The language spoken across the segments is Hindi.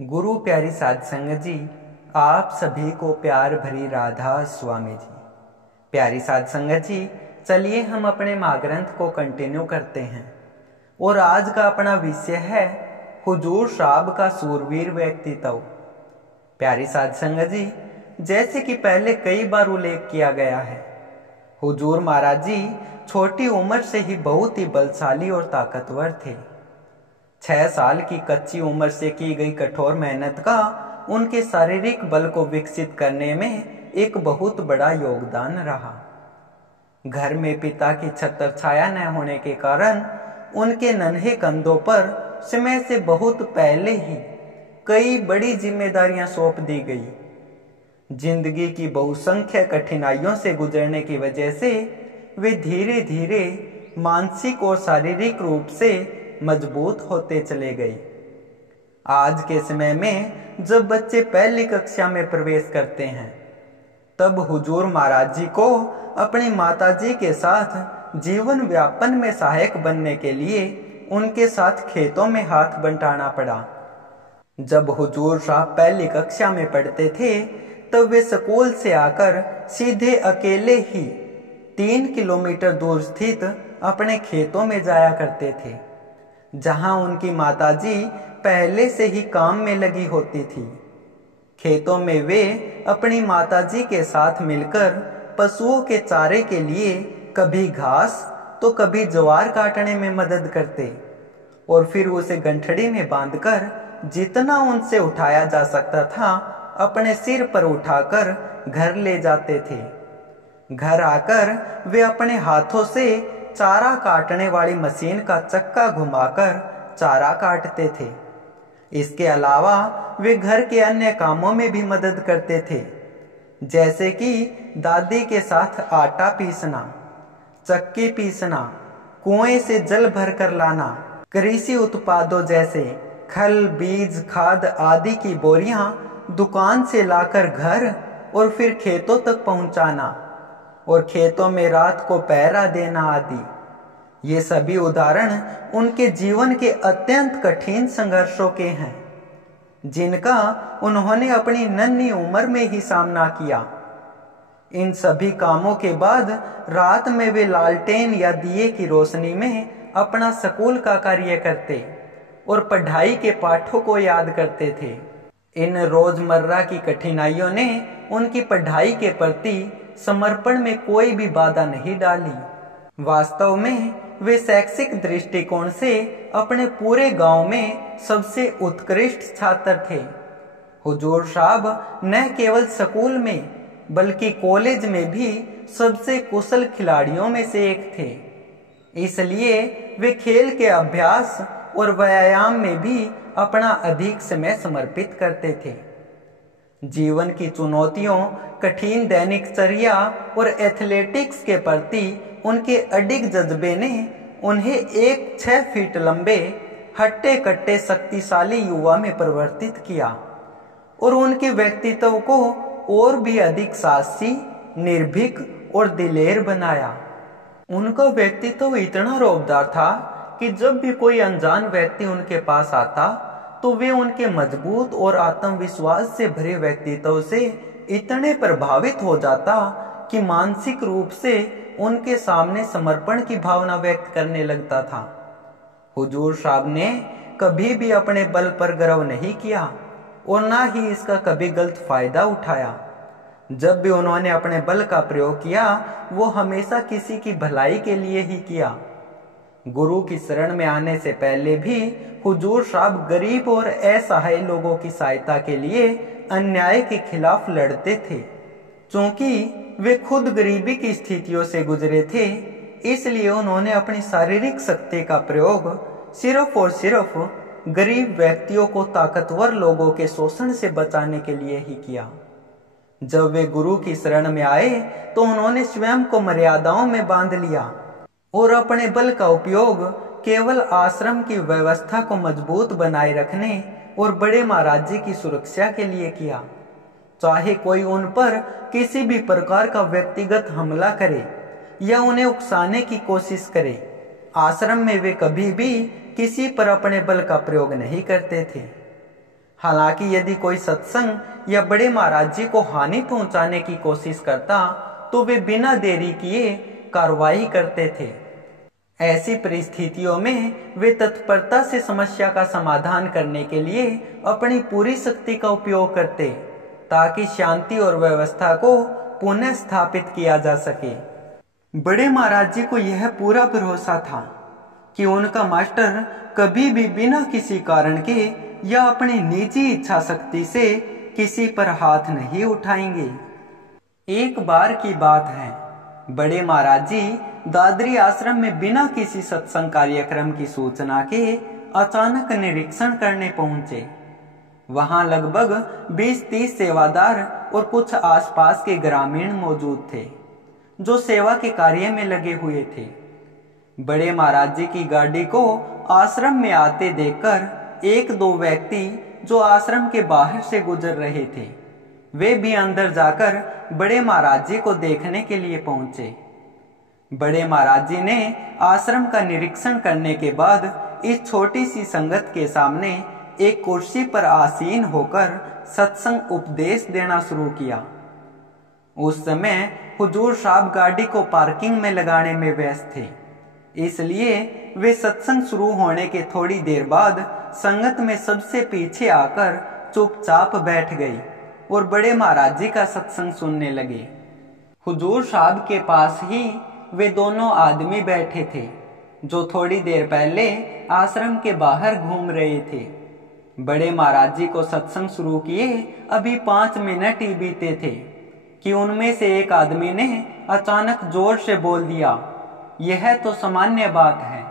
गुरु प्यारी साध संगत जी, आप सभी को प्यार भरी राधा स्वामी जी। प्यारी साध संगत जी, चलिए हम अपने माँ ग्रंथ को कंटिन्यू करते हैं और आज का अपना विषय है हुजूर साहब का सूरवीर व्यक्तित्व। प्यारी साध संगत जी, जैसे कि पहले कई बार उल्लेख किया गया है, हुजूर महाराज जी छोटी उम्र से ही बहुत ही बलशाली और ताकतवर थे। 6 साल की कच्ची उम्र से की गई कठोर मेहनत का उनके शारीरिक बल को विकसित करने में एक बहुत बड़ा योगदान रहा। घर में पिता की छत्र छाया न होने के कारण उनके नन्हे कंधों पर समय से बहुत पहले ही कई बड़ी जिम्मेदारियां सौंप दी गई। जिंदगी की बहुसंख्य कठिनाइयों से गुजरने की वजह से वे धीरे धीरे मानसिक और शारीरिक रूप से मजबूत होते चले गए। आज के समय में जब बच्चे पहली कक्षा में प्रवेश करते हैं, तब हुजूर महाराज जी को अपनी माताजी के साथ जीवन व्यापन में सहायक बनने के लिए उनके साथ खेतों में हाथ बंटाना पड़ा। जब हुजूर साहब पहली कक्षा में पढ़ते थे, तब वे स्कूल से आकर सीधे अकेले ही 3 किलोमीटर दूर स्थित अपने खेतों में जाया करते थे, जहां उनकी माताजी पहले से ही काम में लगी होती थी। खेतों में वे अपनी माताजी के साथ मिलकर पशुओं के चारे के लिए कभी घास तो कभी ज्वार काटने में मदद करते और फिर उसे गंठड़ी में बांधकर जितना उनसे उठाया जा सकता था अपने सिर पर उठाकर घर ले जाते थे। घर आकर वे अपने हाथों से चारा काटने वाली मशीन का चक्का घुमाकर चारा काटते थे। इसके अलावा वे घर के अन्य कामों में भी मदद करते थे, जैसे कि दादी के साथ आटा पीसना, चक्की पीसना, कुएं से जल भरकर लाना, कृषि उत्पादों जैसे खल, बीज, खाद आदि की बोरियां दुकान से लाकर घर और फिर खेतों तक पहुंचाना और खेतों में रात को पहरा देना आदि। ये सभी उदाहरण उनके जीवन के अत्यंत कठिन संघर्षों के हैं, जिनका उन्होंने अपनी नन्ही उम्र में ही सामना किया। इन सभी कामों के बाद रात में वे लालटेन या दिए की रोशनी में अपना स्कूल का कार्य करते और पढ़ाई के पाठों को याद करते थे। इन रोजमर्रा की कठिनाइयों ने उनकी पढ़ाई के प्रति समर्पण में कोई भी बाधा नहीं डाली। वास्तव में वे शैक्षिक दृष्टिकोण से अपने पूरे गांव में सबसे उत्कृष्ट छात्र थे। हुजूर साहब न केवल स्कूल में बल्कि कॉलेज में भी सबसे कुशल खिलाड़ियों में से एक थे। इसलिए वे खेल के अभ्यास और व्यायाम में भी अपना अधिक समय समर्पित करते थे। जीवन की चुनौतियों, कठिन दैनिकचर्या और एथलेटिक्स के प्रति उनके अडिग जज्बे ने उन्हें एक 6 फीट लंबे हट्टे कट्टे शक्तिशाली युवा में परिवर्तित किया और उनके व्यक्तित्व को और भी अधिक साहसी, निर्भीक और दिलेर बनाया। उनका व्यक्तित्व इतना रौबदार था कि जब भी कोई अनजान व्यक्ति उनके पास आता तो वे उनके मजबूत और आत्मविश्वास से भरे व्यक्तित्व से इतने प्रभावित हो जाता कि मानसिक रूप से उनके सामने समर्पण की भावना व्यक्त करने लगता था। हुजूर साहब ने कभी भी अपने बल पर गर्व नहीं किया और ना ही इसका कभी गलत फायदा उठाया। जब भी उन्होंने अपने बल का प्रयोग किया, वो हमेशा किसी की भलाई के लिए ही किया। गुरु की शरण में आने से पहले भी हुजूर साहब गरीब और असहाय लोगों की सहायता के लिए अन्याय के खिलाफ लड़ते थे। क्योंकि वे खुद गरीबी की स्थितियों से गुजरे थे, इसलिए उन्होंने अपनी शारीरिक शक्ति का प्रयोग सिर्फ और सिर्फ गरीब व्यक्तियों को ताकतवर लोगों के शोषण से बचाने के लिए ही किया। जब वे गुरु की शरण में आए तो उन्होंने स्वयं को मर्यादाओं में बांध लिया और अपने बल का उपयोग केवल आश्रम की व्यवस्था को मजबूत बनाए रखने और बड़े महाराज जी की सुरक्षा के लिए किया। चाहे कोई उन पर किसी भी प्रकार का व्यक्तिगत हमला करे या उन्हें उकसाने की कोशिश करे, आश्रम में वे कभी भी किसी पर अपने बल का प्रयोग नहीं करते थे। हालांकि यदि कोई सत्संग या बड़े महाराज जी को हानि पहुंचाने की कोशिश करता तो वे बिना देरी किए कार्रवाई करते थे। ऐसी परिस्थितियों में वे तत्परता से समस्या का समाधान करने के लिए अपनी पूरी शक्ति का उपयोग करते ताकि शांति और व्यवस्था को पुनः स्थापित किया जा सके। बड़े महाराज जी को यह पूरा भरोसा था कि उनका मास्टर कभी भी बिना किसी कारण के या अपनी निजी इच्छा शक्ति से किसी पर हाथ नहीं उठाएंगे। एक बार की बात है, बड़े महाराज जी दादरी आश्रम में बिना किसी सत्संग कार्यक्रम की सूचना के अचानक निरीक्षण करने पहुंचे। वहां लगभग 20-30 सेवादार और कुछ आसपास के ग्रामीण मौजूद थे जो सेवा के कार्य में लगे हुए थे। बड़े महाराज जी की गाड़ी को आश्रम में आते देखकर एक दो व्यक्ति जो आश्रम के बाहर से गुजर रहे थे, वे भी अंदर जाकर बड़े महाराज जी को देखने के लिए पहुंचे। बड़े महाराज जी ने आश्रम का निरीक्षण करने के बाद इस छोटी सी संगत के सामने एक कुर्सी पर आसीन होकर सत्संग उपदेश देना शुरू किया। उस समय हुजूर साहब गाड़ी को पार्किंग में लगाने में व्यस्त थे, इसलिए वे सत्संग शुरू होने के थोड़ी देर बाद संगत में सबसे पीछे आकर चुपचाप बैठ गई और बड़े महाराज जी का सत्संग सुनने लगे। हुजूर साहब के पास ही वे दोनों आदमी बैठे थे जो थोड़ी देर पहले आश्रम के बाहर घूम रहे थे। बड़े महाराज जी को सत्संग शुरू किए अभी 5 मिनट ही बीते थे कि उनमें से एक आदमी ने अचानक जोर से बोल दिया, यह तो सामान्य बात है।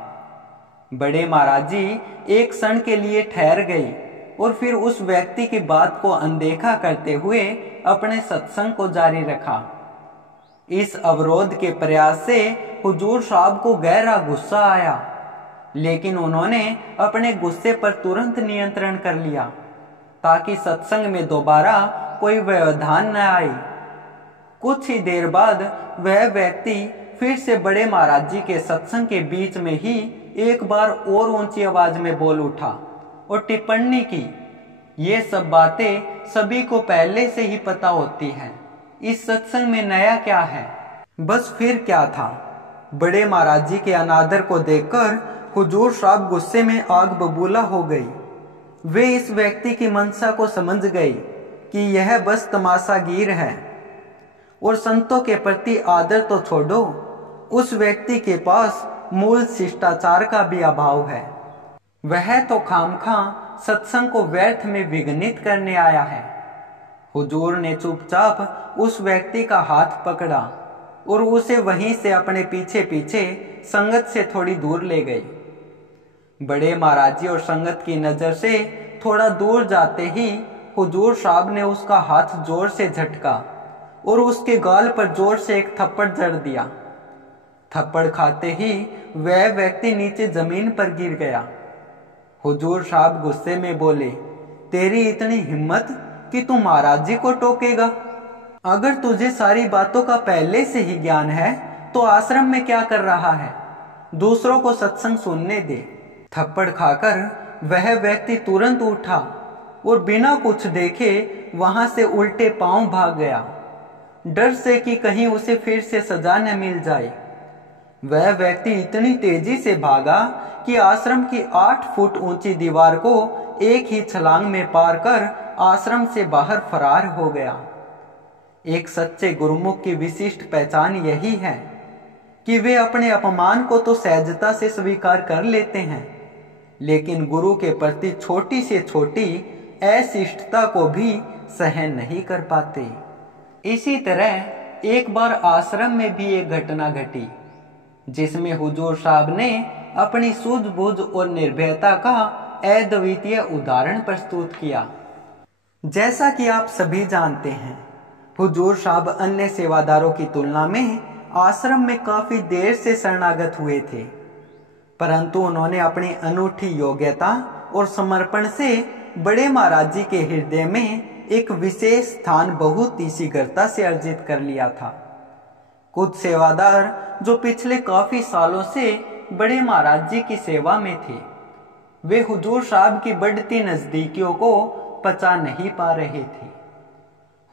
बड़े महाराज जी एक क्षण के लिए ठहर गई और फिर उस व्यक्ति की बात को अनदेखा करते हुए अपने सत्संग को जारी रखा। इस अवरोध के प्रयास से हुजूर साहब को गहरा गुस्सा आया, लेकिन उन्होंने अपने गुस्से पर तुरंत नियंत्रण कर लिया ताकि सत्संग में दोबारा कोई व्यवधान न आए। कुछ ही देर बाद वह व्यक्ति फिर से बड़े महाराज जी के सत्संग के बीच में ही एक बार और ऊंची आवाज में बोल उठा और टिप्पणी की, ये सब बातें सभी को पहले से ही पता होती हैं, इस सत्संग में नया क्या है। बस फिर क्या था, बड़े महाराज जी के अनादर को देखकर हुजूर साहब गुस्से में आग बबूला हो गई। वे इस व्यक्ति की मंशा को समझ गई कि यह बस तमाशागीर है और संतों के प्रति आदर तो छोड़ो, उस व्यक्ति के पास मूल शिष्टाचार का भी अभाव है। वह तो खामखा सत्संग को व्यर्थ में विघ्नित करने आया है। हुजूर ने चुपचाप उस व्यक्ति का हाथ पकड़ा और उसे वहीं से अपने पीछे पीछे संगत से थोड़ी दूर ले गई। बड़े महाराज जी और संगत की नजर से थोड़ा दूर जाते ही हुजूर साहब ने उसका हाथ जोर से झटका और उसके गाल पर जोर से एक थप्पड़ जड़ दिया। थप्पड़ खाते ही वह व्यक्ति नीचे जमीन पर गिर गया। हुजूर साहब गुस्से में बोले, तेरी इतनी हिम्मत कि तू महाराज जी को टोकेगा? अगर तुझे सारी बातों का पहले से ही ज्ञान है तो आश्रम में क्या कर रहा है? दूसरों को सत्संग सुनने दे। थप्पड़ खाकर वह व्यक्ति तुरंत उठा और बिना कुछ देखे वहां से उल्टे पांव भाग गया, डर से कि कहीं उसे फिर से सजा न मिल जाए। वह व्यक्ति इतनी तेजी से भागा कि आश्रम की 8 फुट ऊंची दीवार को एक ही छलांग में पार कर आश्रम से बाहर फरार हो गया। एक सच्चे गुरुमुख की विशिष्ट पहचान यही है कि वे अपने अपमान को तो सहजता से स्वीकार कर लेते हैं, लेकिन गुरु के प्रति छोटी से छोटी अशिष्टता को भी सहन नहीं कर पाते। इसी तरह एक बार आश्रम में भी एक घटना घटी जिसमें हुजूर साहब ने अपनी सूझबूझ और निर्भयता का अद्वितीय उदाहरण प्रस्तुत किया। जैसा कि आप सभी जानते हैं, हुजूर साहब अन्य सेवादारों की तुलना में आश्रम में काफी देर से शरणागत हुए थे, परंतु उन्होंने अपनी अनूठी योग्यता और समर्पण से बड़े महाराज जी के हृदय में एक विशेष स्थान बहुत ही शीघ्रता से अर्जित कर लिया था। कुछ सेवादार जो पिछले काफी सालों से बड़े महाराज जी की सेवा में थे, वे हुजूर साहब की बढ़ती नजदीकियों को पचा नहीं पा रहे थे।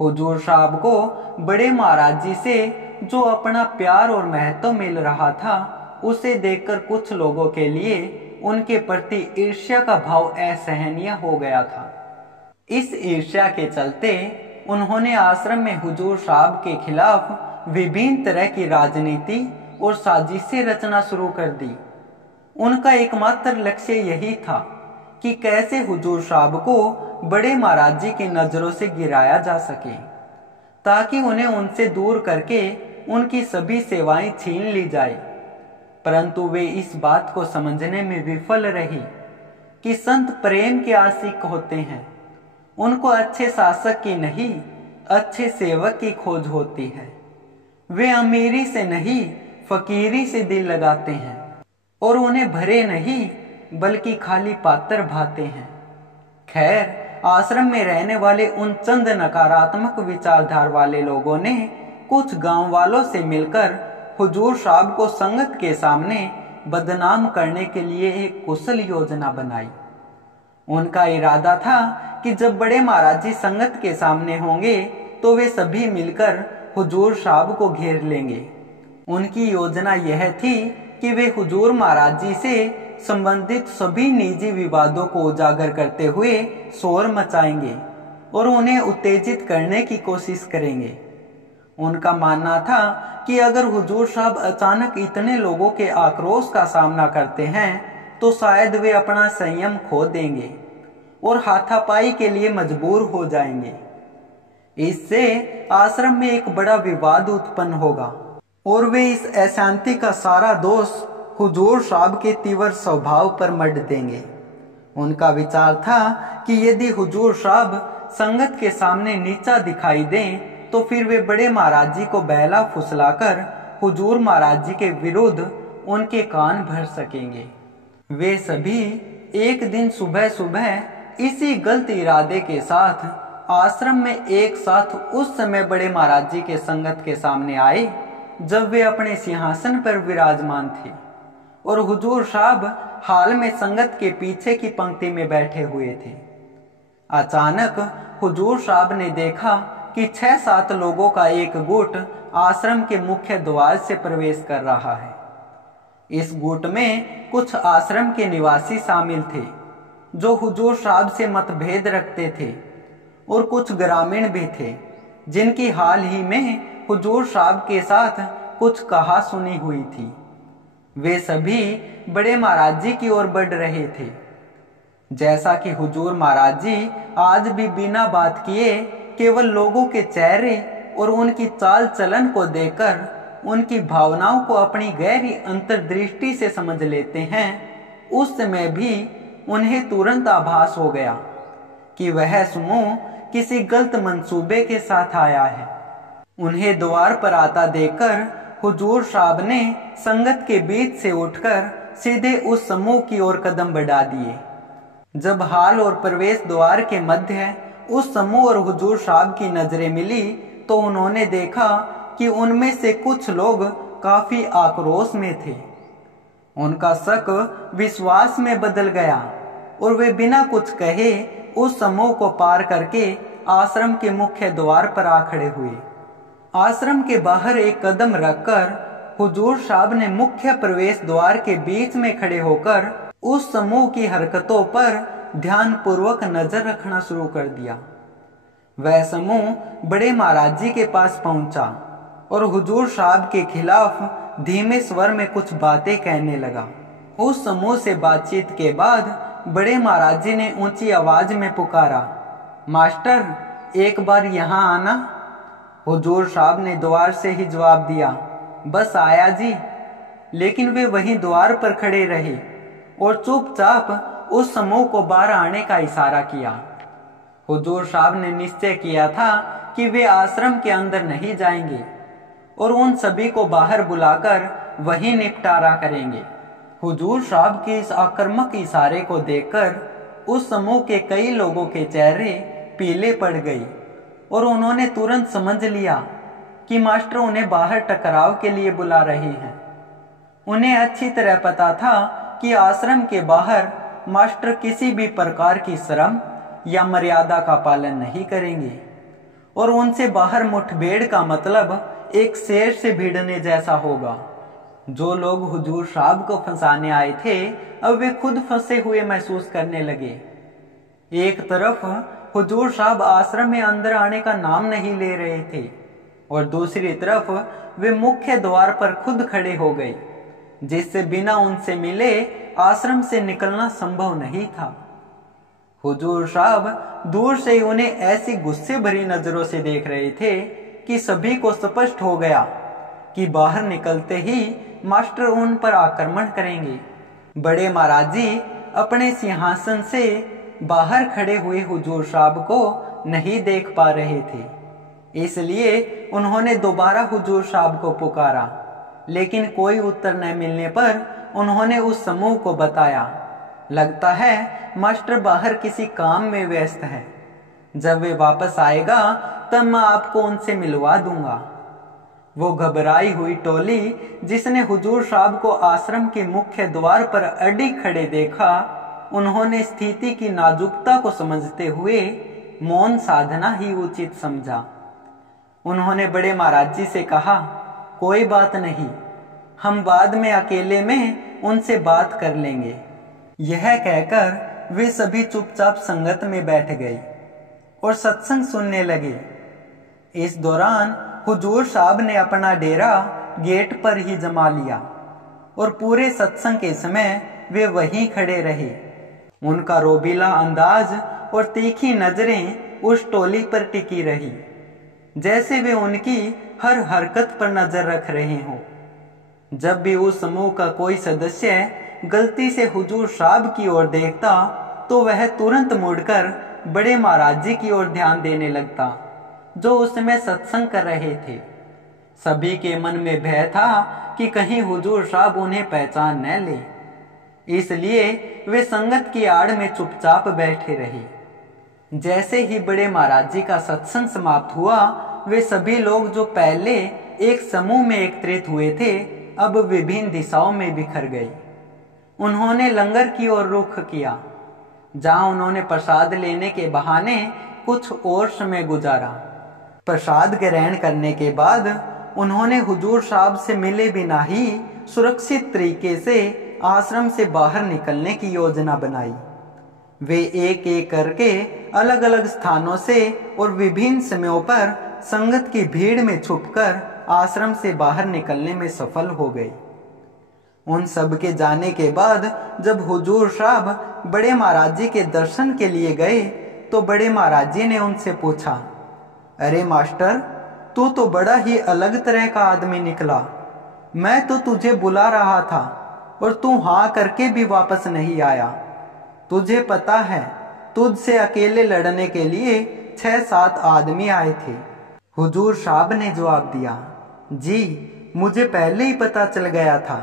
हुजूर साहब को बड़े महाराज जी से जो अपना प्यार और महत्व मिल रहा था, उसे देखकर कुछ लोगों के लिए उनके प्रति ईर्ष्या का भाव असहनीय हो गया था। इस ईर्ष्या के चलते उन्होंने आश्रम में हुजूर साहब के खिलाफ विभिन्न तरह की राजनीति और साजिशें रचना शुरू कर दी। उनका एकमात्र लक्ष्य यही था कि कैसे हुजूर साहब को बड़े महाराज जी की नजरों से गिराया जा सके, ताकि उन्हें उनसे दूर करके उनकी सभी सेवाएं छीन ली जाए। परंतु वे इस बात को समझने में विफल रही कि संत प्रेम के आशिक होते हैं। उनको अच्छे शासक की नहीं, अच्छे सेवक की खोज होती है। वे अमीरी से नहीं, फकीरी से दिल लगाते हैं और उन्हें भरे नहीं बल्कि खाली पात्र भाते हैं। खैर, आश्रम में रहने वाले उन चंद नकारात्मक विचारधारा वाले लोगों ने कुछ गांव वालों से मिलकर हुजूर साहब को संगत के सामने बदनाम करने के लिए एक कुशल योजना बनाई। उनका इरादा था कि जब बड़े महाराज जी संगत के सामने होंगे तो वे सभी मिलकर हुजूर साहब को घेर लेंगे। उनकी योजना यह थी कि वे हुजूर महाराज जी से संबंधित सभी निजी विवादों को उजागर करते हुए शोर मचाएंगे और उन्हें उत्तेजित करने की कोशिश करेंगे। उनका मानना था कि अगर हुजूर साहब अचानक इतने लोगों के आक्रोश का सामना करते हैं तो शायद वे अपना संयम खो देंगे और हाथापाई के लिए मजबूर हो जाएंगे। इससे आश्रम में एक बड़ा विवाद उत्पन्न होगा और वे इस अशांति का सारा दोष हुजूर साहब के तीव्र स्वभाव पर मढ़ देंगे। उनका विचार था कि यदि हुजूर साहब संगत के सामने नीचा दिखाई दें तो फिर वे बड़े महाराज जी को बहला फुसलाकर हुजूर महाराज जी के विरुद्ध उनके कान भर सकेंगे। वे सभी एक दिन सुबह सुबह इसी गलत इरादे के साथ आश्रम में एक साथ उस समय बड़े महाराज जी के संगत के सामने आए जब वे अपने सिंहासन पर विराजमान थे और हुजूर साहब हाल में संगत के पीछे की पंक्ति में बैठे हुए थे। अचानक हुजूर साहब ने देखा कि 6-7 लोगों का एक गुट आश्रम के मुख्य द्वार से प्रवेश कर रहा है। इस गुट में कुछ आश्रम के निवासी शामिल थे जो हुजूर साहब से मतभेद रखते थे और कुछ ग्रामीण भी थे जिनकी हाल ही में हुजूर साहब के साथ कुछ कहा सुनी हुई थी। वे सभी बड़े महाराज जी की ओर बढ़ रहे थे। जैसा कि हुजूर महाराज जी आज भी बिना बात किए केवल लोगों के चेहरे और उनकी चाल चलन को देखकर उनकी भावनाओं को अपनी गहरी अंतर्दृष्टि से समझ लेते हैं, उस समय भी उन्हें तुरंत आभास हो गया कि वह समूह किसी गलत मंसूबे के साथ आया है। उन्हें द्वार पर आता देखकर हुजूर साहब ने संगत के बीच से उठकर सीधे उस समूह की ओर कदम बढ़ा दिए। जब हाल और प्रवेश द्वार के मध्य उस समूह और हुजूर साहब की नजरें मिली तो उन्होंने देखा कि उनमें से कुछ लोग काफी आक्रोश में थे। उनका शक विश्वास में बदल गया और वे बिना कुछ कहे उस समूह को पार करके आश्रम के मुख्य द्वार पर आ खड़े हुए। आश्रम के बाहर एक कदम रखकर हुजूर साहब ने मुख्य प्रवेश द्वार के बीच में खड़े होकर उस समूह की हरकतों पर ध्यान पूर्वक नजर रखना शुरू कर दिया। वह समूह बड़े महाराज जी के पास पहुंचा और हुजूर साहब के खिलाफ धीमे स्वर में कुछ बातें कहने लगा। उस समूह से बातचीत के बाद बड़े महाराज जी ने ऊंची आवाज में पुकारा, मास्टर एक बार यहाँ आना। हुजूर साहब ने द्वार से ही जवाब दिया, बस आया जी। लेकिन वे वहीं द्वार पर खड़े रहे और चुपचाप उस समूह को बाहर आने का इशारा किया। हुजूर साहब ने निश्चय किया था कि वे आश्रम के अंदर नहीं जाएंगे और उन सभी को बाहर बुलाकर वहीं निपटारा करेंगे। हुजूर साहब के इस आक्रामक इशारे को देखकर उस समूह के कई लोगों के चेहरे पीले पड़ गए और उन्होंने तुरंत समझ लिया कि मास्टर उन्हें बाहर टकराव के लिए बुला रहे हैं। उन्हें अच्छी तरह पता था कि आश्रम के बाहर मास्टर किसी भी प्रकार की शर्म या मर्यादा का पालन नहीं करेंगे। और उनसे बाहर मुठभेड़ का मतलब एक शेर से भिड़ने जैसा होगा। जो लोग हुजूर साहब को फंसाने आए थे, अब वे खुद फंसे हुए महसूस करने लगे। एक तरफ हुजूर साहब आश्रम में अंदर आने का नाम नहीं ले रहे थे और दूसरी तरफ वे मुख्य द्वार पर खुद खड़े हो गए, जिससे बिना उनसे मिले आश्रम से निकलना संभव नहीं था। हुजूर साहब दूर से उन्हें ऐसी गुस्से भरी नजरों से देख रहे थे कि सभी को स्पष्ट हो गया कि बाहर निकलते ही मास्टर उन पर आक्रमण करेंगे। बड़े महाराज जी अपने सिंहासन से बाहर खड़े हुए हुजूर साहब को नहीं देख पा रहे थे, इसलिए उन्होंने दोबारा हुजूर साहब को पुकारा, लेकिन कोई उत्तर न मिलने पर उन्होंने उस समूह को बताया, लगता है मास्टर बाहर किसी काम में व्यस्त है। जब वे वापस आएगा तब मैं आपको उनसे मिलवा दूंगा। वो घबराई हुई टोली जिसने हुजूर साहब को आश्रम के मुख्य द्वार पर अड़ी खड़े देखा, उन्होंने स्थिति की नाजुकता को समझते हुए मौन साधना ही उचित समझा। उन्होंने बड़े महाराज जी से कहा, कोई बात नहीं, हम बाद में अकेले में उनसे बात कर लेंगे। यह कहकर वे सभी चुपचाप संगत में बैठ गए और सत्संग सुनने लगे। इस दौरान हुजूर साहब ने अपना डेरा गेट पर ही जमा लिया और पूरे सत्संग के समय वे वहीं खड़े रहे। उनका रोबीला अंदाज और तीखी नजरें उस टोली पर टिकी रही, जैसे वे उनकी हर हरकत पर नजर रख रहे हों। जब भी उस समूह का कोई सदस्य गलती से हुजूर साहब की ओर देखता तो वह तुरंत मुड़कर बड़े महाराज जी की ओर ध्यान देने लगता, जो उस समय सत्संग कर रहे थे। सभी के मन में भय था कि कहीं हुजूर साहब उन्हें पहचान न ले, इसलिए वे संगत की आड़ में चुपचाप बैठे रहे। जैसे ही बड़े महाराज जी का सत्संग समाप्त हुआ, वे सभी लोग जो पहले एक समूह में एकत्रित हुए थे, अब विभिन्न दिशाओं में बिखर गए। उन्होंने लंगर की ओर रुख किया, जहां उन्होंने प्रसाद लेने के बहाने कुछ और समय गुजारा। प्रसाद ग्रहण करने के बाद उन्होंने हुजूर साहब से मिले बिना ही सुरक्षित तरीके से आश्रम से बाहर निकलने की योजना बनाई। वे एक एक करके अलग अलग स्थानों से और विभिन्न समयों पर संगत की भीड़ में छुपकर आश्रम से बाहर निकलने में सफल हो गए। उन सब के जाने के बाद जब हुजूर साहब बड़े महाराज जी के दर्शन के लिए गए तो बड़े महाराज जी ने उनसे पूछा, अरे मास्टर, तू तो बड़ा ही अलग तरह का आदमी निकला। मैं तो तुझे बुला रहा था और तू हाँ करके भी वापस नहीं आया। तुझे पता है, तुझसे अकेले लड़ने के लिए 6-7 आदमी आए थे। हुजूर साहब ने जवाब दिया, जी मुझे पहले ही पता चल गया था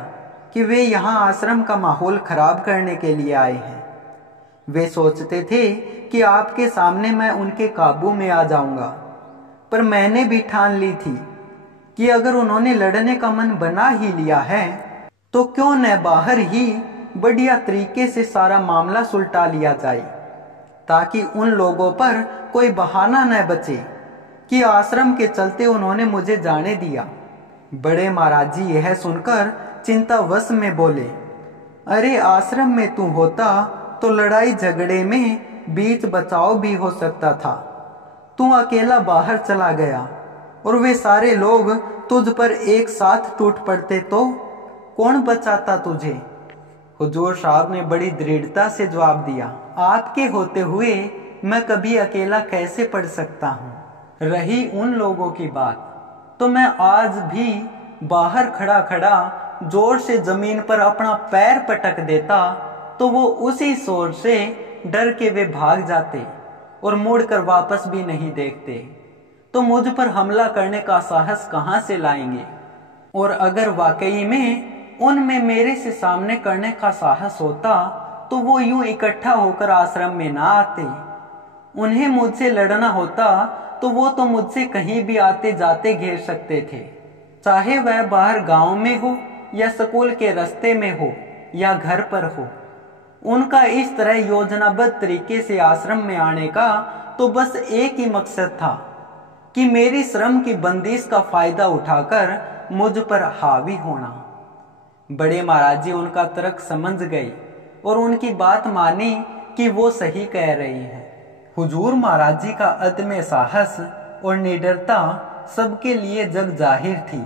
कि वे यहाँ आश्रम का माहौल खराब करने के लिए आए हैं। वे सोचते थे कि आपके सामने मैं उनके काबू में आ जाऊंगा, पर मैंने भी ठान ली थी कि अगर उन्होंने लड़ने का मन बना ही लिया है तो क्यों न बाहर ही बढ़िया तरीके से सारा मामला सुलटा लिया जाए, ताकि उन लोगों पर कोई बहाना न बचे कि आश्रम के चलते उन्होंने मुझे जाने दिया। बड़े महाराज जी यह सुनकर चिंतावश में बोले, अरे आश्रम में तू होता तो लड़ाई झगड़े में बीच बचाव भी हो सकता था। तू अकेला बाहर चला गया और वे सारे लोग तुझ पर एक साथ टूट पड़ते तो कौन बचाता तुझे। हुजूर साहब ने बड़ी दृढ़ता से जवाब दिया, आपके होते हुए मैं कभी अकेला कैसे पढ़ सकता हूँ। रही उन लोगों की बात, तो मैं आज भी बाहर खड़ा खड़ा जोर से जमीन पर अपना पैर पटक देता तो वो उसी शोर से डर के वे भाग जाते और मुड़कर वापस भी नहीं देखते, तो मुझ पर हमला करने का साहस कहां से लाएंगे। और अगर वाकई में उनमें मेरे से सामने करने का साहस होता तो वो यूं इकट्ठा होकर आश्रम में ना आते। उन्हें मुझसे लड़ना होता तो वो तो मुझसे कहीं भी आते जाते घेर सकते थे, चाहे वह बाहर गांव में हो या स्कूल के रास्ते में हो या घर पर हो। उनका इस तरह योजनाबद्ध तरीके से आश्रम में आने का तो बस एक ही मकसद था कि मेरी श्रम की बंदिश का फायदा उठाकर मुझ पर हावी होना। बड़े महाराज जी उनका तर्क समझ गए और उनकी बात मानी कि वो सही कह रही है। हुजूर महाराज जी का अदम्य साहस और निडरता सबके लिए जग जाहिर थी।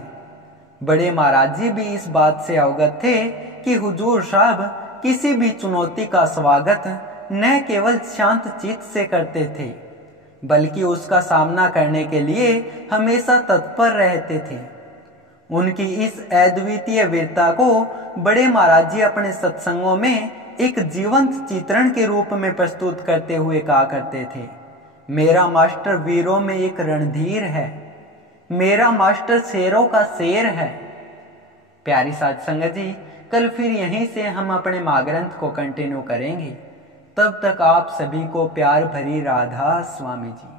बड़े महाराज जी भी इस बात से अवगत थे कि हुजूर साहब किसी भी चुनौती का स्वागत न केवल शांत चित्त से करते थे, बल्कि उसका सामना करने के लिए हमेशा तत्पर रहते थे। उनकी इस अद्वितीय वीरता को बड़े महाराज जी अपने सत्संगों में एक जीवंत चित्रण के रूप में प्रस्तुत करते हुए कहा करते थे, मेरा मास्टर वीरों में एक रणधीर है, मेरा मास्टर शेरों का शेर है। प्यारी साध संगत जी, कल फिर यहीं से हम अपने महाग्रंथ को कंटिन्यू करेंगे। तब तक आप सभी को प्यार भरी राधा स्वामी जी।